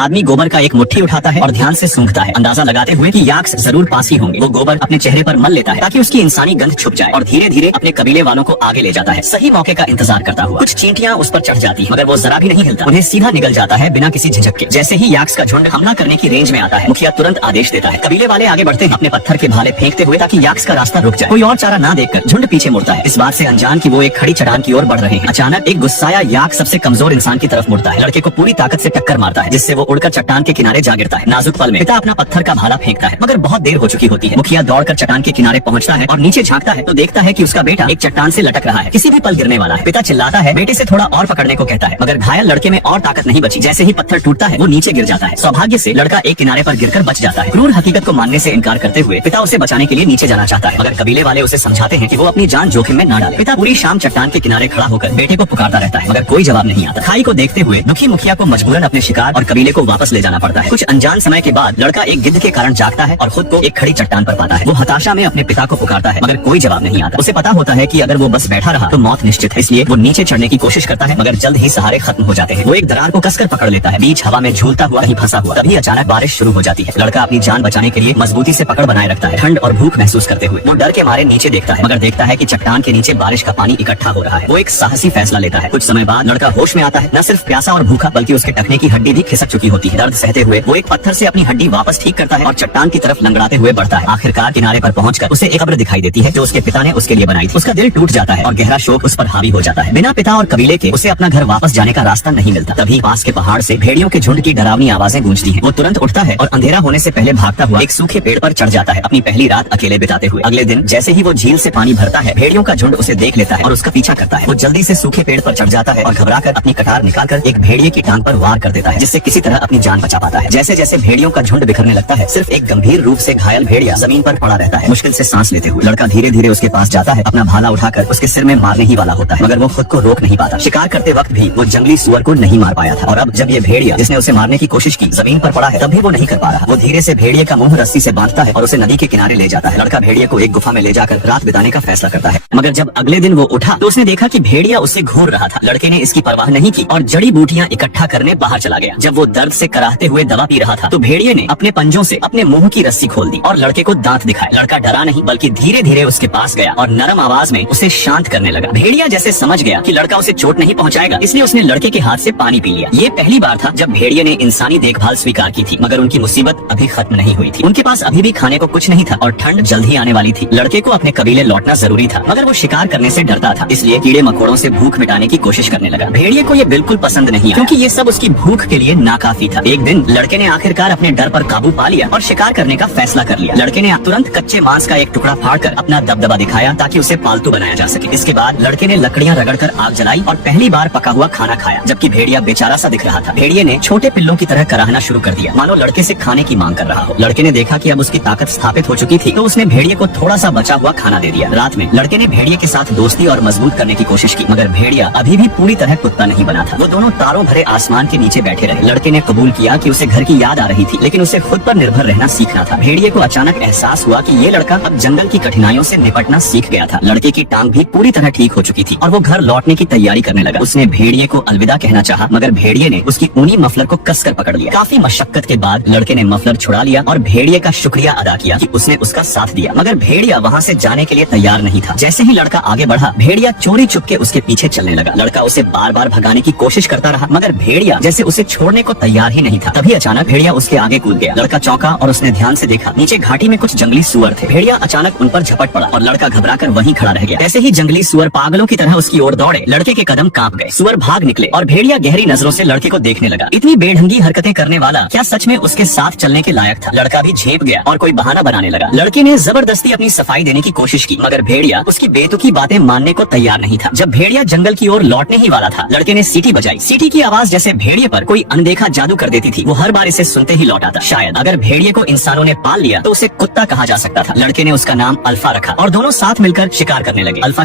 आदमी गोबर का एक मुट्ठी उठाता है और ध्यान से सूंघता है, अंदाजा लगाते हुए कि याक्स जरूर पास ही होंगे। वो गोबर अपने चेहरे पर मल लेता है ताकि उसकी इंसानी गंध छुप जाए और धीरे धीरे अपने कबीले वालों को आगे ले जाता है, सही मौके का इंतजार करता हुआ। कुछ चींटियां उस पर चढ़ जाती हैं, मगर वो जरा भी नहीं हिलता, उन्हें सीधा निगल जाता है बिना किसी झिझक के। जैसे ही याक्स का झुंड हमला करने की रेंज में आता है, मुखिया तुरंत आदेश देता है। कबीले वाले आगे बढ़ते हैं, अपने पत्थर के भाले फेंकते हुए, ताकि याक्स का रास्ता रुक जाए। कोई और चारा ना देखकर झुंड पीछे मुड़ता है, इस बात से अनजान कि वो एक खड़ी चट्टान की ओर बढ़ रहे हैं। अचानक एक गुस्साया याक सबसे कमजोर इंसान की तरफ मुड़ता है, लड़के को पूरी ताकत से टक्कर मारता है, जिससे वो उड़कर चट्टान के किनारे जा गिरता है। नाजुक पल में पिता अपना पत्थर का भाला फेंकता है, मगर बहुत देर हो चुकी होती है। मुखिया दौड़कर चट्टान के किनारे पहुंचता है और नीचे झांकता है तो देखता है कि उसका बेटा एक चट्टान से लटक रहा है, किसी भी पल गिरने वाला है। पिता चिल्लाता है, बेटे से थोड़ा और पकड़ने को कहता है, मगर घायल लड़के में और ताकत नहीं बची। जैसे ही पत्थर टूटता है वो नीचे गिर जाता है। सौभाग्य से लड़का एक किनारे पर गिरकर बच जाता है। क्रूर हकीकत को मानने से इनकार करते हुए पिता उसे बचाने के लिए नीचे जाना चाहता है, मगर कबीले वाले उसे समझाते हैं कि वो अपनी जान जोखिम में न डाले। पिता पूरी शाम चट्टान के किनारे खड़ा होकर बेटे को पुकारता रहता है, मगर कोई जवाब नहीं आता। खाई को देखते हुए दुखी मुखिया को मजबूरन अपने शिकार और कबीले को वापस ले जाना पड़ता है। कुछ अनजान समय के बाद लड़का एक गिद्ध के कारण जागता है और खुद को एक खड़ी चट्टान पर पाता है। वो हताशा में अपने पिता को पुकारता है, मगर कोई जवाब नहीं आता। उसे पता होता है कि अगर वो बस बैठा रहा तो मौत निश्चित है, इसलिए वो नीचे चढ़ने की कोशिश करता है, मगर जल्द ही सहारे खत्म हो जाते हैं। वो एक दरार को कसकर पकड़ लेता है, बीच हवा में झूलता हुआ कहीं फंसा हुआ। तभी अचानक बारिश शुरू हो जाती है। लड़का अपनी जान बचाने के लिए मजबूती से पकड़ बनाए रखता है, ठंड और भूख महसूस करते हुए। वो डर के मारे नीचे देखता है, मगर देखता है कि चट्टान के नीचे बारिश का पानी इकट्ठा हो रहा है। वो एक साहसी फैसला लेता है। कुछ समय बाद लड़का होश में आता है, न सिर्फ प्यासा और भूखा बल्कि उसके टखने की हड्डी भी खिसक चुकी होती है। दर्द सहते हुए वो एक पत्थर से अपनी हड्डी वापस ठीक करता है और चट्टान की तरफ लंगड़ाते हुए बढ़ता है। आखिरकार किनारे पर पहुंचकर उसे एक कब्र दिखाई देती है जो उसके पिता ने उसके लिए बनाई थी। उसका दिल टूट जाता है और गहरा शोक उस पर हावी हो जाता है। बिना पिता और कबीले के उसे अपना घर वापस जाने का रास्ता नहीं मिलता। तभी पास के पहाड़ से भेड़ियों के झुंड की डरावनी आवाजें गूंजती हैं। वो तुरंत उठता है और अंधेरा होने से पहले भागता हुआ एक सूखे पेड़ पर चढ़ जाता है, अपनी पहली रात अकेले बिताते हुए। अगले दिन जैसे ही वो झील से पानी भरता है, भेड़ियों का झुंड उसे देख लेता है और उसका पीछा करता है। वो जल्दी से सूखे पेड़ पर चढ़ जाता है और घबराकर अपनी कटार निकालकर एक भेड़िए की टांग पर वार कर देता है, जिससे किसी तरह अपनी जान बचा पाता है। जैसे जैसे भेड़ियों का झुंड बिखरने लगता है, सिर्फ एक गंभीर रूप से घायल भेड़िया जमीन पर पड़ा रहता है, मुश्किल से सांस लेते हुए। लड़का धीरे धीरे उसके पास जाता है, अपना भाला उठाकर उसके सिर में मारने ही वाला होता है, मगर वो खुद को रोक नहीं पाता। शिकार करते वक्त भी वो जंगली सुअर को नहीं मार पाया था, और अब जब ये भेड़िया जिसने उसे मारने की कोशिश की जमीन पर पड़ा है, तब भी वो नहीं कर पा रहा। वो धीरे से भेड़िए का मुंह रस्सी से बांधता है और उसे नदी के किनारे ले जाता है। लड़का भेड़िए को एक गुफा में ले जाकर रात बिताने का फैसला करता है, मगर जब अगले दिन वो उठा तो उसने देखा कि भेड़िया उससे घूर रहा था। लड़के ने इसकी परवाह नहीं की और जड़ी बूटियां इकट्ठा करने बाहर चला गया। जब वो दर्द से कराहते हुए दवा पी रहा था तो भेड़िए ने अपने पंजों से अपने मुंह की रस्सी खोल दी और लड़के को दांत दिखाए। लड़का डरा नहीं बल्कि धीरे धीरे उसके पास गया और नरम आवाज में उसे शांत करने लगा। भेड़िया जैसे समझ गया कि लड़का उसे चोट नहीं पहुंचाएगा, इसलिए उसने लड़के के हाथ से पानी पी लिया। ये पहली बार था जब भेड़िए ने इंसानी देखभाल स्वीकार की थी, मगर उनकी मुसीबत अभी खत्म नहीं हुई थी। उनके पास अभी भी खाने को कुछ नहीं था और ठंड जल्द ही आने वाली थी। लड़के को अपने कबीले लौटना जरूरी था, मगर वो शिकार करने से डरता था, इसलिए कीड़े मकोड़ों से भूख मिटाने की कोशिश करने लगा। भेड़िए को ये बिल्कुल पसंद नहीं आया, क्योंकि ये सब उसकी भूख के लिए नाकाफी था। एक दिन लड़के ने आखिरकार अपने डर पर काबू पा लिया और शिकार करने का फैसला कर लिया। लड़के ने तुरंत कच्चे मांस का एक टुकड़ा फाड़कर अपना दबदबा दिखाया ताकि उसे पालतू बनाया जा सके। इसके बाद लड़के ने लकड़ियां रगड़कर आग जलाई और पहली बार पका हुआ खाना खाया, जबकि भेड़िया बेचारा सा दिख रहा था। भेड़िए ने छोटे पिल्लों की तरह कराहना शुरू कर दिया, मानो लड़के से खाने की मांग कर रहा हो। लड़के ने देखा कि अब उसकी ताकत स्थापित हो चुकी थी, तो उसने भेड़िए को थोड़ा सा बचा हुआ खाना दे दिया। रात में लड़के ने भेड़िए के साथ दोस्ती और मजबूत करने की कोशिश की, मगर भेड़िया अभी भी पूरी तरह कुत्ता नहीं बना था। वो दोनों तारों भरे आसमान के नीचे बैठे रहे। लड़के ने कबूल किया कि उसे घर की याद आ रही थी, लेकिन उसे खुद पर निर्भर रहना सीखना था। भेड़िए को अचानक एहसास हुआ कि ये लड़का अब जंगल की कठिनाइयों से निपटना सीख गया था। लड़के की टांग भी पूरी तरह ठीक हो चुकी थी और वो घर लौटने की तैयारी करने लगा। उसने भेड़िए को अलविदा कहना चाहा, मगर भेड़िए ने उसकी ऊनी मफलर को कसकर पकड़ लिया। काफी मशक्कत के बाद लड़के ने मफलर छुड़ा लिया और भेड़िए का शुक्रिया अदा किया कि उसने उसका साथ दिया, मगर भेड़िया वहाँ से जाने के लिए तैयार नहीं था। जैसे ही लड़का आगे बढ़ा, भेड़िया चोरी चुपके उसके पीछे चलने लगा। लड़का उसे बार बार भगाने की कोशिश करता रहा, मगर भेड़िया जैसे उसे छोड़ने को तैयार ही नहीं था। तभी अचानक भेड़िया उसके आगे कूद गया। लड़का चौंका और उसने ध्यान से देखा, नीचे घाटी में कुछ जंगली सुअर थे। भेड़िया अचानक उन पर झपट पड़ा और लड़का घबराकर वहीं खड़ा रह गया। ऐसे ही जंगली सुअर पागलों की तरह उसकी ओर दौड़े। लड़के के कदम कांप गए। सुअर भाग निकले और भेड़िया गहरी नजरों से लड़के को देखने लगा। इतनी बेढंगी हरकतें करने वाला क्या सच में उसके साथ चलने के लायक था? लड़का भी झेप गया और कोई बहाना बनाने लगा। लड़के ने जबरदस्ती अपनी सफाई देने की कोशिश की, मगर भेड़िया उसकी बेतुकी बातें मानने को तैयार नहीं था। जब भेड़िया जंगल की ओर लौटने ही वाला था, लड़के ने सीटी बजाई। सीटी की आवाज जैसे भेड़िए पर कोई अनदेखा जादू कर देती थी। वो हर बार इसे सुनते ही लौट आता। शायद अगर भेड़िए को इंसानों ने पाल लिया तो उसे कुत्ता कहा जा सकता था। लड़के ने उसका नाम अल्फा रखा और दोनों साथ मिलकर शिकार करने लगे। अल्फा